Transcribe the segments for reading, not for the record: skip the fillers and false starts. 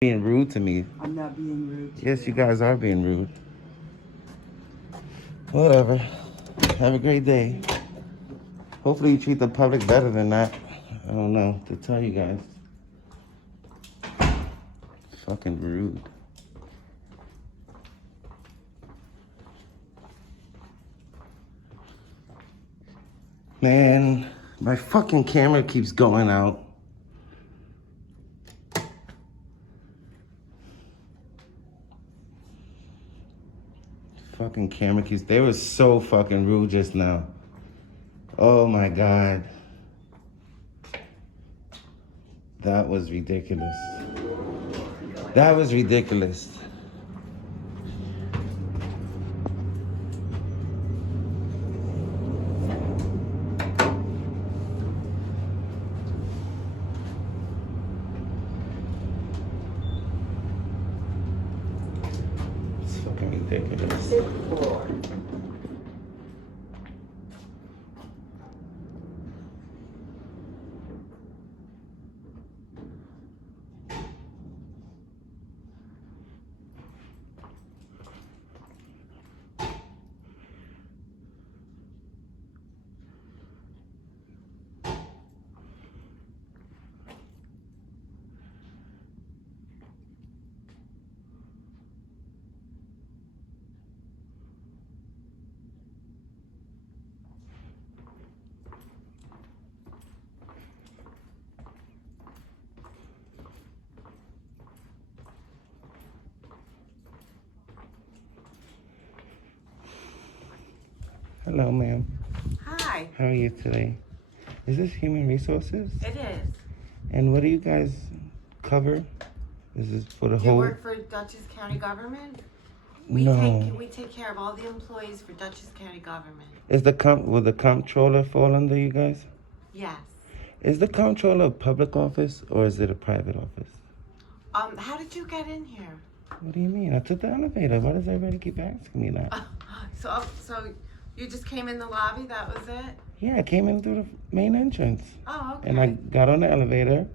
Being rude to me. I'm not being rude to Yes, you. you guys are being rude. Whatever. Have a great day. Hopefully you treat the public better than that. I don't know to tell you guys. Fucking rude. Man, my fucking camera keeps going out. Fucking camera keeps. They were so fucking rude just now. Oh my god. That was ridiculous. That was ridiculous. It's fucking ridiculous. Fifth floor. Hello, ma'am. Hi, How are you today? Is this Human Resources? it is. And what do you guys cover? Is this for the Do you whole? work for Dutchess County government? No. We take care of all the employees for Dutchess County government. Is the will the comptroller fall under you guys? Yes. Is the comptroller a public office or is it a private office? How did you get in here? What do you mean? I took the elevator. Why does everybody keep asking me that? So you just came in the lobby, that was it? Yeah, I came in through the main entrance. Oh, okay. And I got on the elevator.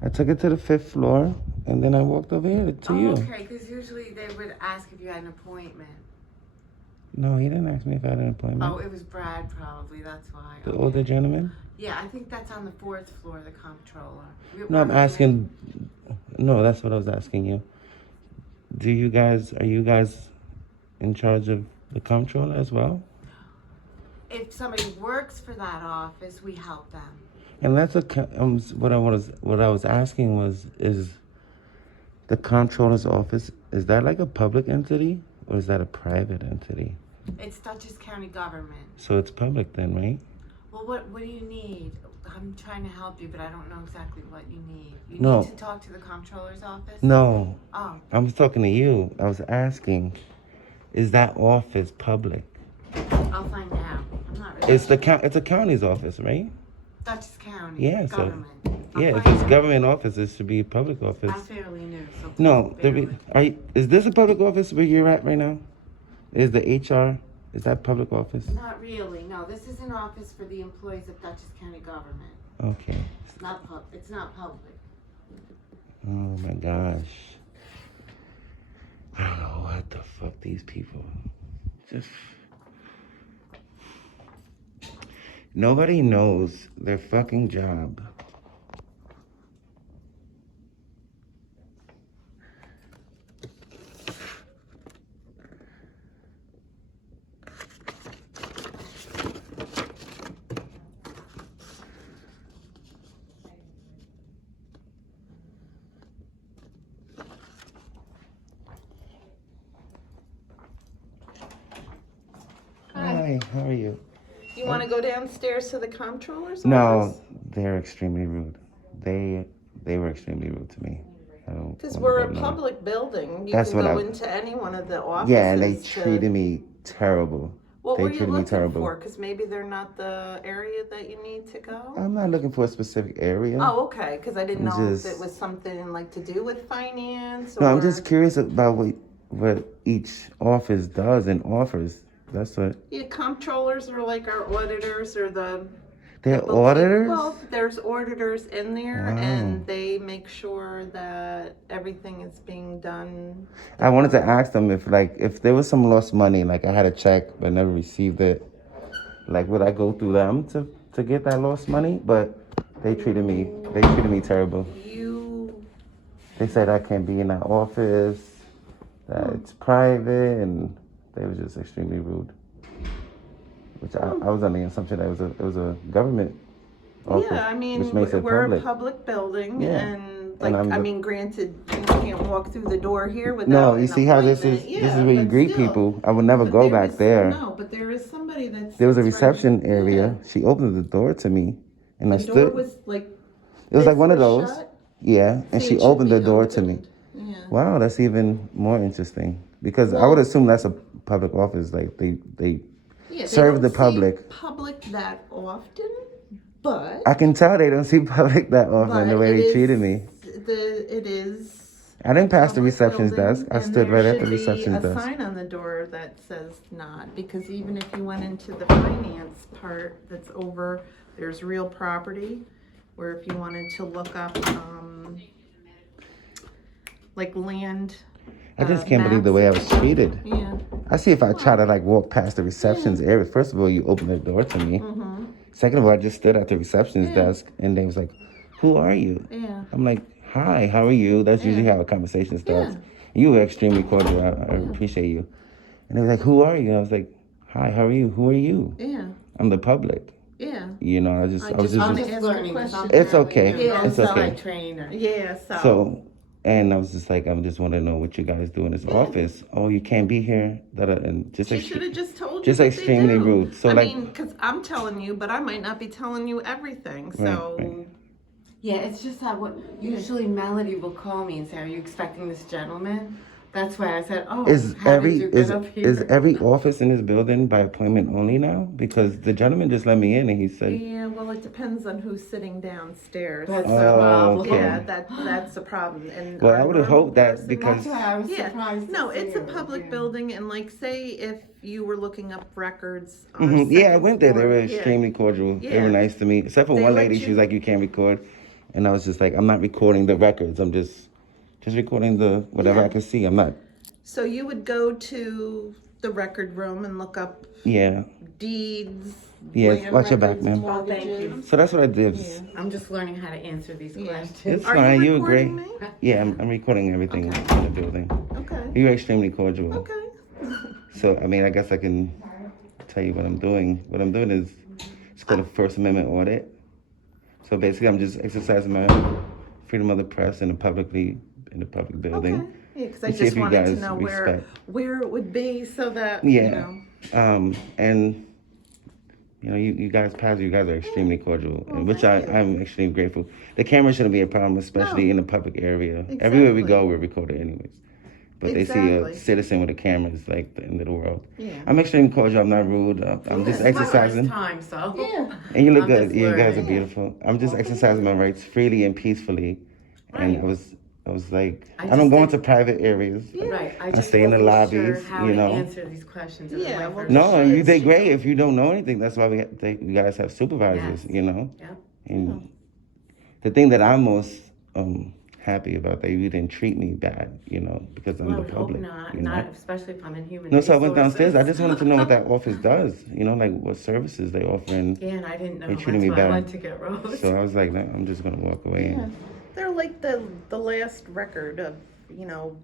I took it to the 5th floor, and then I walked over here to you. Okay, because usually they would ask if you had an appointment. No, he didn't ask me if I had an appointment. Oh, it was Brad probably, that's why. The Okay. older gentleman? Yeah, I think that's on the 4th floor, the comptroller. No, I'm asking. No, that's what I was asking you. Are you guys in charge of the comptroller as well? If somebody works for that office, we help them. And that's what I was asking was, is the comptroller's office, is that like a public entity or is that a private entity? It's Dutchess County government. So it's public then, right? Well, what do you need? I'm trying to help you, but I don't know exactly what you need. You No. need to talk to the comptroller's office? No, Oh, I was talking to you. I was asking, is that office public? I'll find out. I'm not really It's a county's office, right? Dutchess County Yeah, so- government. I'll Yeah, if find it's out. government office, it should be a public office. I'm fairly new, so No, bear with. is this a public office where you're at right now? Is the HR, is that public office? Not really. No, this is an office for the employees of Dutchess County government. Okay. It's not public. Oh my gosh. I don't know what the fuck these people. Just. Nobody knows their fucking job. Hi, how are you? You want to go downstairs to the comptroller's No, office? they're extremely rude. They were extremely rude to me. I don't. Because wanna we're go a nowhere. public building. You That's can what go I- into any one of the offices. Yeah, and they to- treated me terrible. What They were you treated me looking terrible. for? Because maybe they're not the area that you need to go. I'm not looking for a specific area. Oh, okay. Because I didn't I'm know just- if it was something like to do with finance. No, I'm or- just curious about what each office does and offers. That's what. Yeah, comptrollers are like our auditors or the. They're The bookkeep- auditors? Well, there's auditors in there, Wow. and they make sure that everything is being done. I wanted to ask them if there was some lost money, like I had a check but never received it, like would I go through them to get that lost money? But they treated me terrible. They said I can't be in that office, that it's private, and they were just extremely rude. Which I was under the assumption that it was a government office, Yeah, I mean, which makes it we're public. a public building, Yeah. and And like, I'm I mean, granted, you can't walk through the door here without No, you an see how this is. appointment. This is Yeah, where you but greet still. people. I would never But go there back is- there. No, but there is somebody that's. There was a sits reception right- area. Yeah. She opened the door to me, and I The door stood. was like. It was like this one of was those. shut. Yeah, and See, she it should opened the be door to me. opened. Yeah. Wow, that's even more interesting because I Well- would assume that's a public office. Like they Yeah, they serve don't the see public. Public that often, but. I can tell they don't see public that often. The but way it they is- treated me. It is. I didn't pass the public reception's building, desk. I and stood there right at the should be reception's a desk. sign on the door that says not, because even if you went into the finance part that's over, there's real property, where if you wanted to look up, like land. I just can't believe the way I was treated. Yeah. I see if I try to like walk past the reception's area. First of all, you open the door to me. Mm-hmm. Second of all, I just stood at the reception's Yeah. desk and they was like, "Who are you?" Yeah. I'm like, "Hi, how are you?" That's usually Yeah. how a conversation starts. Yeah. You were extremely cordial. I appreciate you. And they were like, "Who are you?" I was like, "Hi, how are you? Who are you?" Yeah. I'm the public. Yeah. You know, I was I'm just. just I'm to just ask a learning. 'Cause I'm question. It's okay. apparently, you know, It's so okay. I train or. Yeah. So, and I was just like, I just want to know what you guys do in this office. Oh, you can't be here. And just She should have just told you. just what extremely they do. rude. So, I like- mean, because I'm telling you, but I might not be telling you everything. So, right. Yeah, it's just that what usually Melody will call me and say, "Are you expecting this gentleman?" That's why I said, "Oh, Is how did you get up here?" is every office in this building by appointment only now? Because the gentleman just let me in and he said, yeah, well, it depends on who's sitting downstairs. That's Oh, the problem. okay. Yeah, that's the problem. And Well, our I would have normal hoped that person- because- That's why I was Yeah, surprised. to no, see it's a her, public yeah. building, and like, say if you were looking up records. On Mhm. a Yeah, I second went there. They floor, were yeah. extremely cordial. They Yeah. were nice to me, except for They one let lady. you- She was like, "You can't record," and I was just like, "I'm not recording the records. I'm just recording the whatever Yeah. I can see. I'm not." So you would go to the record room and look up Yeah. deeds. Yeah, land watch your back, records, ma'am. Oh, thank you. mortgages. So that's what I did. Yeah. I'm just learning how to answer these Yeah. questions. It's Are fine. you You were great. recording me? Yeah, I'm recording everything Okay. in the building. Okay. You were extremely cordial. Okay. So, I mean, I guess I can tell you what I'm doing. What I'm doing is, it's called a First Amendment audit. So basically, I'm just exercising my freedom of the press in a public building. Okay. Yeah, because I And see just if you wanted to guys know respect. where it would be so that Yeah. you know. And you know, you guys are extremely cordial, Well, which thank you. I'm extremely grateful. The camera shouldn't be a problem, especially No. in a public area. Everywhere we go, Exactly. we're recorded anyways. But they see Exactly. a citizen with a camera, it's like the end of the world. Yeah. I'm extremely cordial. I'm not rude. I'm just It's my first exercising. time, so. Yeah. And you look I'm good. just You guys are learning. beautiful. I'm just exercising my rights freely and peacefully. And Right. I was like, I I just don't go think- into private areas. Right, I I just stay in the wasn't sure lobbies, how you to know. answer these questions. It was Yeah, my well, first No, time. you did great. If you don't know anything, that's why you guys have supervisors, Yes. you know. Yeah. And the thing that I'm most happy about that you didn't treat me bad, you know, because I'm Well, I the would public. hope not, you know? not especially if I'm in human No, so I went downstairs. I resources. just wanted to know what that office does, you know, like what services they offer. And Yeah, and I didn't know. They That's treated me why bad. I went to get Rose. so I was like, no, I'm just gonna walk away. Yeah. They're like the last record of, you know,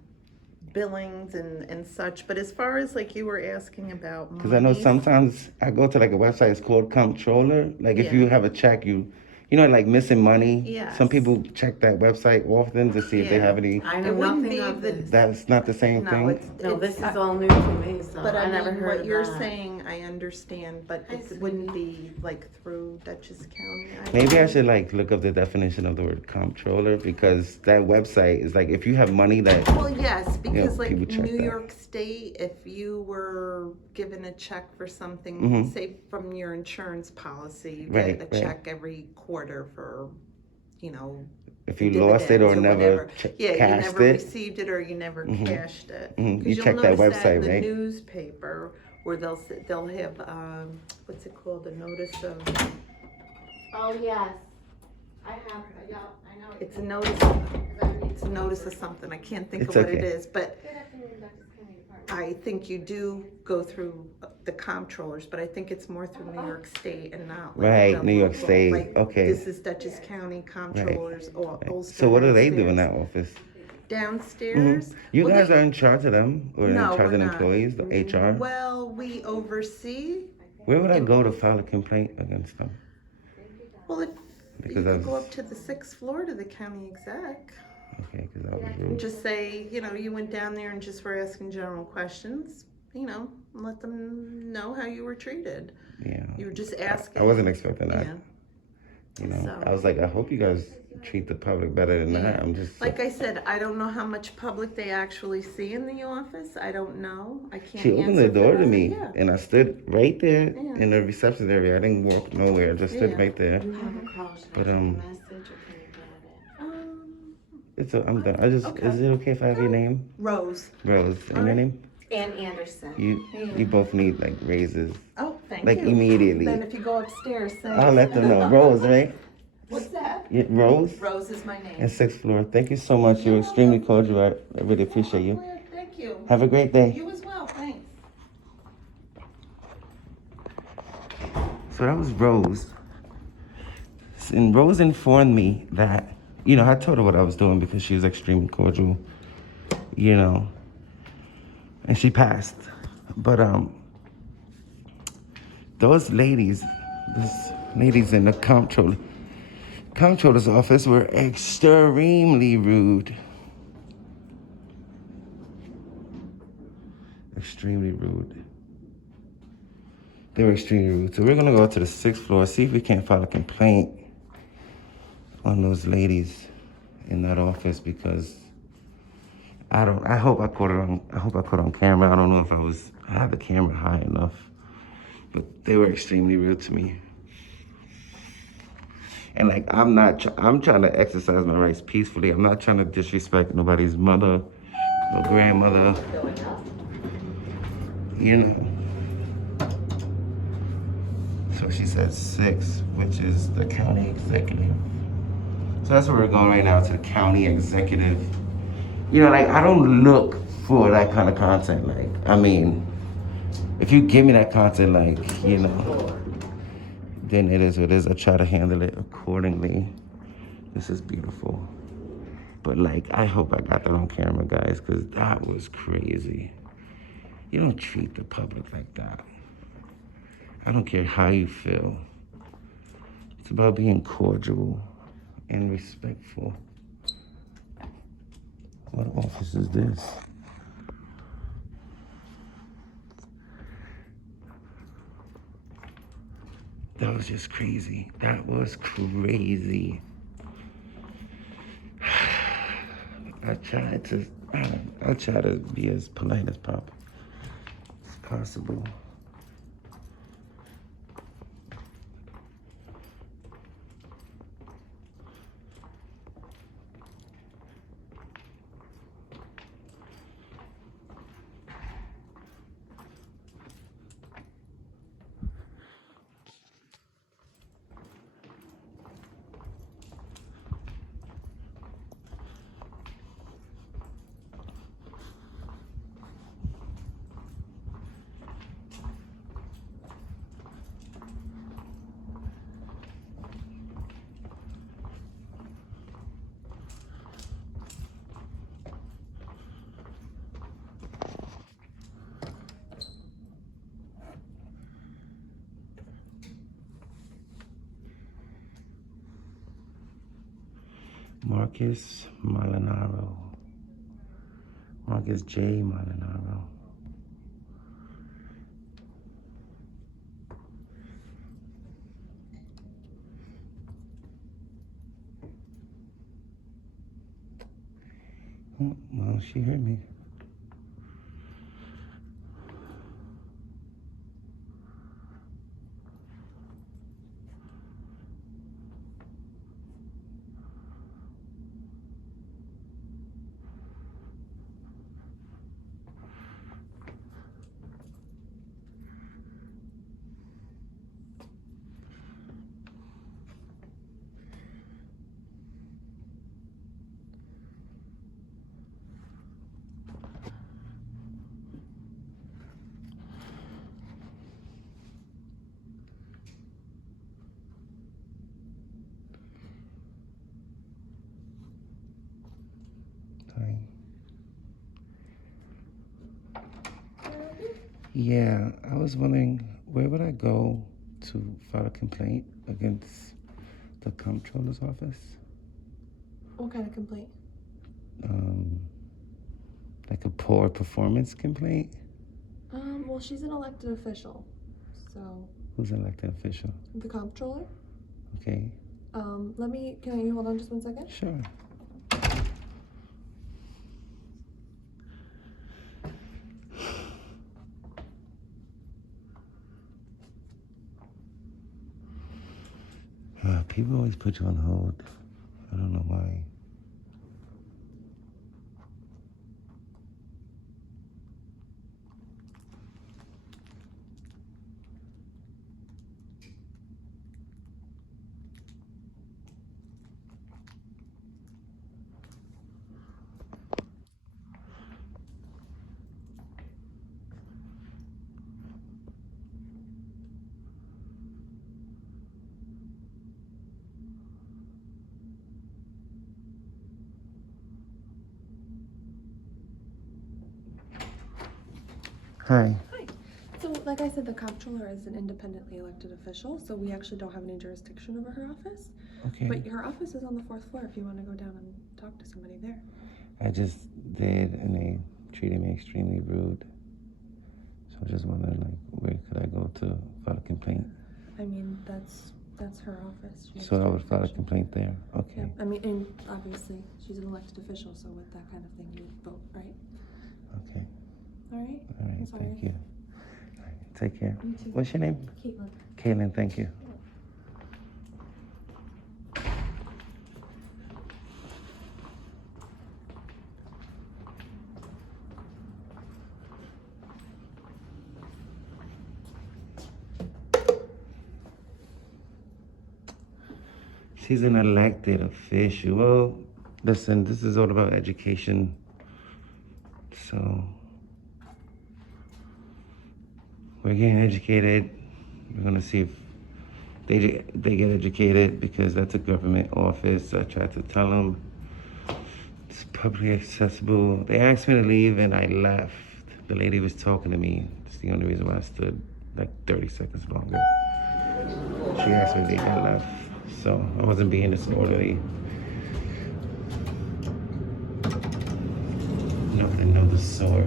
billings and such. But as far as like you were asking about Because I know money, sometimes I go to like a website, it's called Comptroller. Like if Yeah. you have a check, you know, like missing money. Yes. Some people check that website often to see if they Yeah. have any. I know It wouldn't nothing be of the- this. That's not the same no, thing. No, this it's- is all new to me, so But I I never mean, heard what of you're that. saying, I understand, but I it see. wouldn't be like through Dutchess County. Maybe I should like look up the definition of the word comptroller because that website is like if you have money that Well, yes, because like people check New that. York State, if you were given a check for something, Mhm. say from your insurance policy, you Right, get a right. check every quarter for, you know, if you lost it or dividends never whatever. Yeah, you cashed never it. received it or you never Mhm. cashed it. Mhm. 'Cause You you'll check that notice website, in the right? newspaper where they'll have what's it called, a notice of Oh, yes. I have, yeah, I know. It's a notice, it's a notice of something, I can't think of It's what it okay. is, but Good afternoon, Dr. County Department. I think you do go through the comptrollers, but I think it's more through New York State and not like Right, the New York local. State, Like, okay. this is Dutchess County comptrollers or Right. Ulster So what do they do in downstairs. that office? Downstairs? You Well, guys they- are in charge of them, or in No, charge we're of the not. employees, the HR? Well, we oversee. Where would I go to file a complaint against them? Well, if Because you I could go was- up to the 6th floor to the county exec. Okay, because that was And rude. just say, you know, you went down there and just were asking general questions, you know, and let them know how you were treated. Yeah. You were just asking. I wasn't expecting that. Yeah. You know, So- I was like, I hope you guys treat the public better than that. I'm just Like I said, I don't know how much public they actually see in the office. I don't know. I can't she opened answer the door for to that. me, Yeah. and I stood right there Yeah. in the reception area. I didn't walk nowhere. I just stood Yeah. right there. You have a call, should I But, take a message or can you get it? I'm done. I just Okay. is it okay if I have your name, Rose. Rose, and your Alright. name? Ann Anderson. You both need like raises, Oh, thank like you. immediately. Then if you go upstairs, say. I'll let them know. Rose, right? What's that? Yeah, Rose Rose is my name. and 6th floor. Thank you so much. You're extremely cordial. I really appreciate you. Oh, thank you. Have a great day. You as well, thanks. So that was Rose. And Rose informed me that, you know, I told her what I was doing because she was extremely cordial, you know, and she passed. But those ladies in the comptroller's office were extremely rude. Extremely rude. They were extremely rude. So we're gonna go to the 6th floor, see if we can't file a complaint on those ladies in that office because I hope I caught it on camera. I don't know if I had the camera high enough, but they were extremely rude to me. And like, I'm trying to exercise my rights peacefully. I'm not trying to disrespect nobody's mother or grandmother. You know. So she said 6, which is the county executive. So that's where we're going right now, to the county executive. You know, like, I don't look for that kind of content. Like, I mean, if you give me that content, like, you know, then it is what it is. I try to handle it accordingly. This is beautiful. But, like, I hope I got that on camera, guys, because that was crazy. You don't treat the public like that. I don't care how you feel. It's about being cordial and respectful. What office is this? That was just crazy. That was crazy. I try to be as polite as possible. Marcus Molinaro. Marcus J. Molinaro. Oh, well, she heard me. Yeah, I was wondering, where would I go to file a complaint against the comptroller's office? What kind of complaint? Like a poor performance complaint? Well, she's an elected official, so Who's an elected official? the comptroller. Okay, Can you hold on just 1 second? sure. People always put you on hold. I don't know why. Hi. Hi. So, like I said, the comptroller is an independently elected official, so we actually don't have any jurisdiction over her office. Okay. But her office is on the 4th floor if you want to go down and talk to somebody there. I just did, and they treated me extremely rude. So I was just wondering, like, where could I go to file a complaint? I mean, that's her office. She has So I would file a jurisdiction. complaint there. Okay. Yeah, I mean, and obviously, she's an elected official, so with that kind of thing, you would vote, right? Okay. All right? All right. I'm sorry. Thank you. All right, take care. You too. What's your name? Caitlin. Kaylin. Thank you. She's an elected official. Well, listen, this is all about education. So, we're getting educated. We're gonna see if they get educated, because that's a government office. I tried to tell them it's publicly accessible. They asked me to leave and I left. The lady was talking to me. It's the only reason why I stood like 30 seconds longer. She asked me to leave and I left. So I wasn't being disorderly. Nothing, no the sort.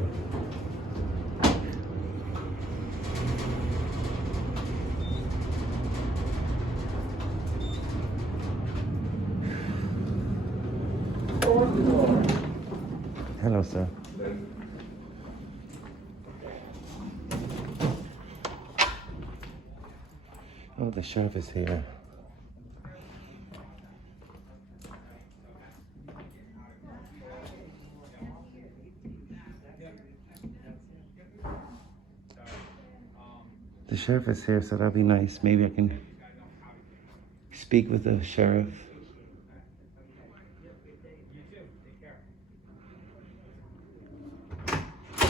Hello, sir. Oh, the sheriff is here. The sheriff is here, so that'll be nice. Maybe I can speak with the sheriff.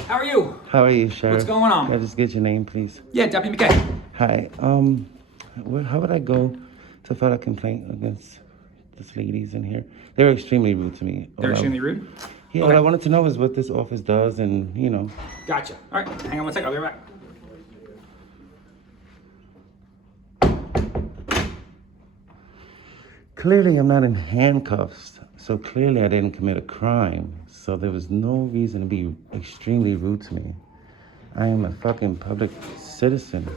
How are you? How are you, sheriff? What's going on? Can I just get your name, please? Yeah, Deputy McKay. Hi. How would I go to file a complaint against these ladies in here? They were extremely rude to me. They're extremely rude? Yeah, Okay. all I wanted to know is what this office does, and Gotcha. All right, hang on 1 second. I'll be right back. Clearly I'm not in handcuffs, so clearly I didn't commit a crime. So there was no reason to be extremely rude to me. I am a fucking public citizen.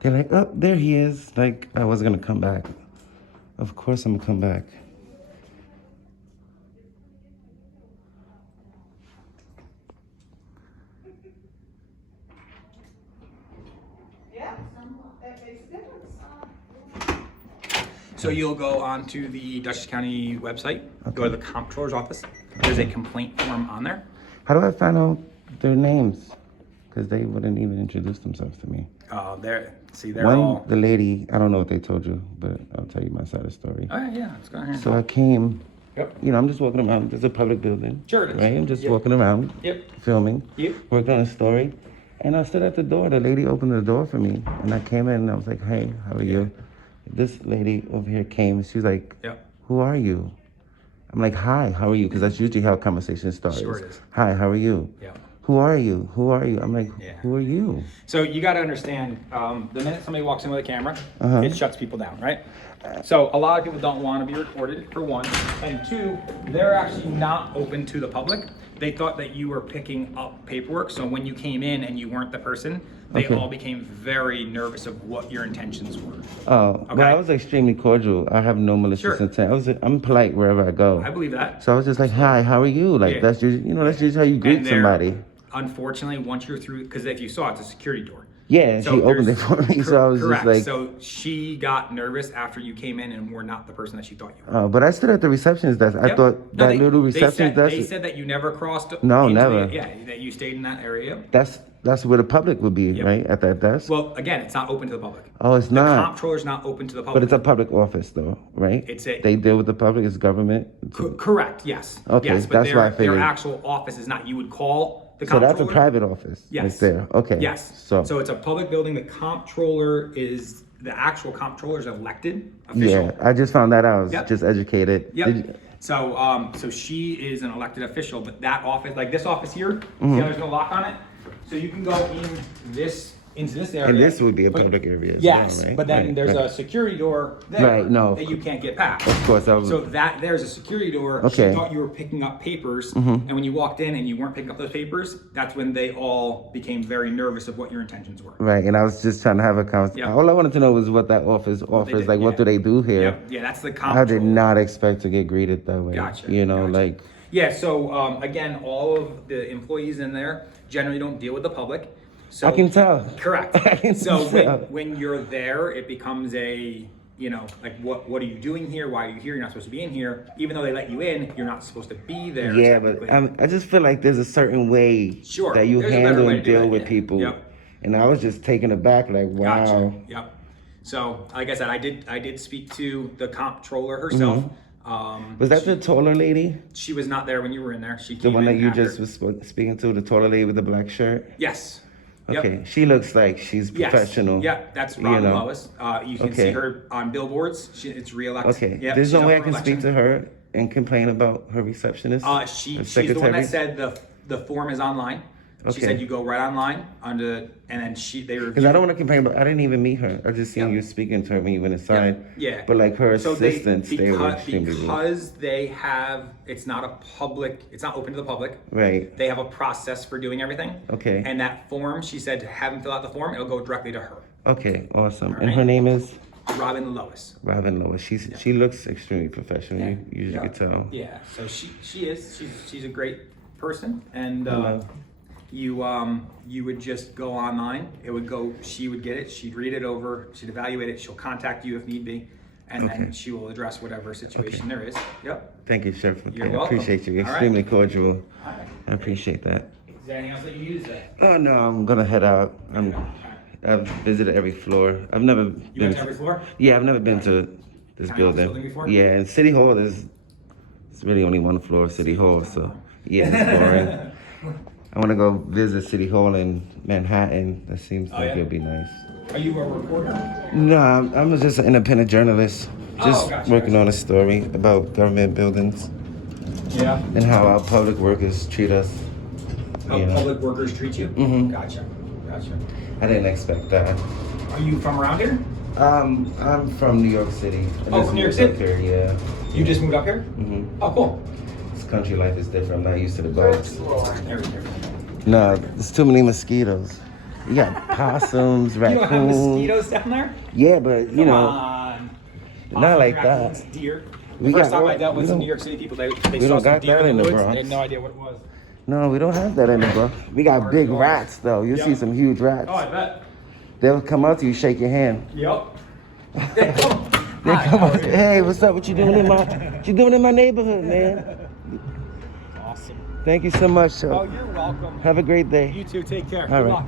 They're like, oh, there he is. Like, I was gonna come back. Of course I'm gonna come back. So you'll go onto the Dutchess County website, go to the comptroller's office. There's a complaint form on there. How do I find out their names? Because they wouldn't even introduce themselves to me. They're One, all. the lady, I don't know what they told you, but I'll tell you my side of the story. Oh, yeah, let's go ahead. So I came, Yep. I'm just walking around. There's a public building. Sure it is. Right? I'm just Yep. walking around, Yep. filming, Yep. working on a story. And I stood at the door. The lady opened the door for me. And I came in and I was like, hey, how are you? This lady over here came. She was like, Yep. who are you? I'm like, hi, how are you? Because that's usually how conversation starts. Sure it is. Hi, how are you? Yeah. Who are you? Who are you? I'm like, Yeah. who are you? So you got to understand, the minute somebody walks in with a camera, Uh-huh. it shuts people down, right? So a lot of people don't want to be recorded, for one, and two, they're actually not open to the public. They thought that you were picking up paperwork, so when you came in and you weren't the person, they Okay. all became very nervous of what your intentions were. Oh, Okay. well, I was extremely cordial. I have no malicious Sure. intent. I'm polite wherever I go. I believe that. So I was just like, hi, how are you? Like, Yeah. that's just, that's just how you greet And they're- somebody. Unfortunately, once you're through, because if you saw, it's a security door. Yeah, and So she opened it there's- for me, so I was correct. just like, So she got nervous after you came in and were not the person that she thought you were. but I stood at the receptionist desk. I Yep. thought No, that they- little they receptionist said, desk, They said that you never crossed. No, into never. Yeah, that you stayed in that area. that's where the public would be, Yep. right? At that desk? Well, again, it's not open to the public. Oh, it's The not. comptroller's not open to the But public. it's a public office, though, right? It's They deal with the public. It's government. Correct. Yes. Okay, Yes, but that's why I their figured. actual office is not. You would call the So that's a comptroller. private office. Yes. It's there. Okay. Yes. So, it's a public building. The comptroller is the actual comptroller is elected official. yeah, I just found that out. I was Yep. just educated. Yep. Did you- So she is an elected official, but that office, like this office here, Mm-hmm. see how there's no lock on it? So you can go into this area. And this would be a but- public area as Yes, well, right? but then Right, there's right. a security door there Right, no. that you can't get past. Of course, I was- So there's a security door. Okay. Mm-hmm. She thought you were picking up papers, and when you walked in and you weren't picking up those papers, that's when they all became very nervous of what your intentions were. Right, and I was just trying to have a conversation. Yep. All I wanted to know was what that office offers. did, Like, what yeah. do they do here? Yep. Yeah, that's the I comptroller. did not expect to get greeted that way. Gotcha. Gotcha. Gotcha. Yeah, so again, all of the employees in there generally don't deal with the public. So I can tell. Correct. I can So tell. when you're there, it becomes a, like what are you doing here? Why are you here? You're not supposed to be in here. Even though they let you in, you're not supposed to be there. Yeah, but technically. I just feel like there's a certain way Sure, that you there's a better handle way and to do deal it, with yeah. people. Yep. And I was just taken aback, like, wow. Gotcha. Yep. So like I said, I did speak to the comptroller herself. Was that the taller lady? She was not there when you were in there. She The came one that in you after. just was speaking to, the taller lady with the black shirt? Yes. Yep. Okay, she looks like she's Yes. professional. Yeah, that's you Robin know. Lois. You can Okay. see her on billboards. It's reelected. Okay, Yep, there's she's no up way I for can speak to election. her and complain about her receptionist? Her She's the one that said the form is online. She Okay. said you go right online and then they review. Because I don't want to complain, but I didn't even meet her. I just seen Yeah. you speaking to her when you went inside. Yeah. But like her So assistants, they were extremely rude. because they have, it's not open to the public. Right. They have a process for doing everything. Okay. And that form, she said, to have them fill out the form. It'll go directly to her. Okay, awesome. All And her right. name is Robin Lois. Robin Lois. She looks extremely professional. Yeah. You usually Yeah. could tell. Yeah, so she's a great person, and Hello. you would just go online. She would get it. She'd read it over. She'd evaluate it. She'll contact you if need be, and Okay. then she will address whatever situation there is. Yep. Thank you, Sheriff. You're I welcome. appreciate you. All right. Extremely cordial. All right. I appreciate that. Is there anything else that you use there? Oh no, I'm gonna head out. I've visited every floor. I've never You been. went to every floor? Yeah, I've never been to this County office building. building before? Yeah, and City Hall is. It's really only one floor, City Hall. So yeah, it's boring. I want to go visit City Hall in Manhattan. That seems like yeah? it'll be nice. Are you a reporter? No, I'm just an independent journalist. Just Gotcha, working gotcha. on a story about government buildings Yeah. and how our public workers treat us. How You know. public workers treat you? Mhm. Gotcha. I didn't expect that. Are you from around here? I'm from New York City. I Oh, just from New York moved City? up here, yeah. You just moved up here? hmm Oh, cool. This country life is different. I'm not used to the bugs. There we go. No, there's too many mosquitoes. You got possums, You don't have raccoons. mosquitoes down there? Yeah, but you Come know, on. not like Raccoons, that. Deer. We The first got- time I dealt with we some don't- New York City people, they we saw don't some got deer that in the in the woods. Bronx. They had no idea what it was. No, we don't have that anymore. We got big Hardcore. rats though. You Yep. see some huge rats. Oh, I bet. They'll come up to you, shake your hand. Yep. They come up. Hey, what's up? What you doing in my neighborhood, man? Awesome. Thank you so much. Sir. Oh, you're welcome. Have a great day. You too. Take care. All Good right. luck.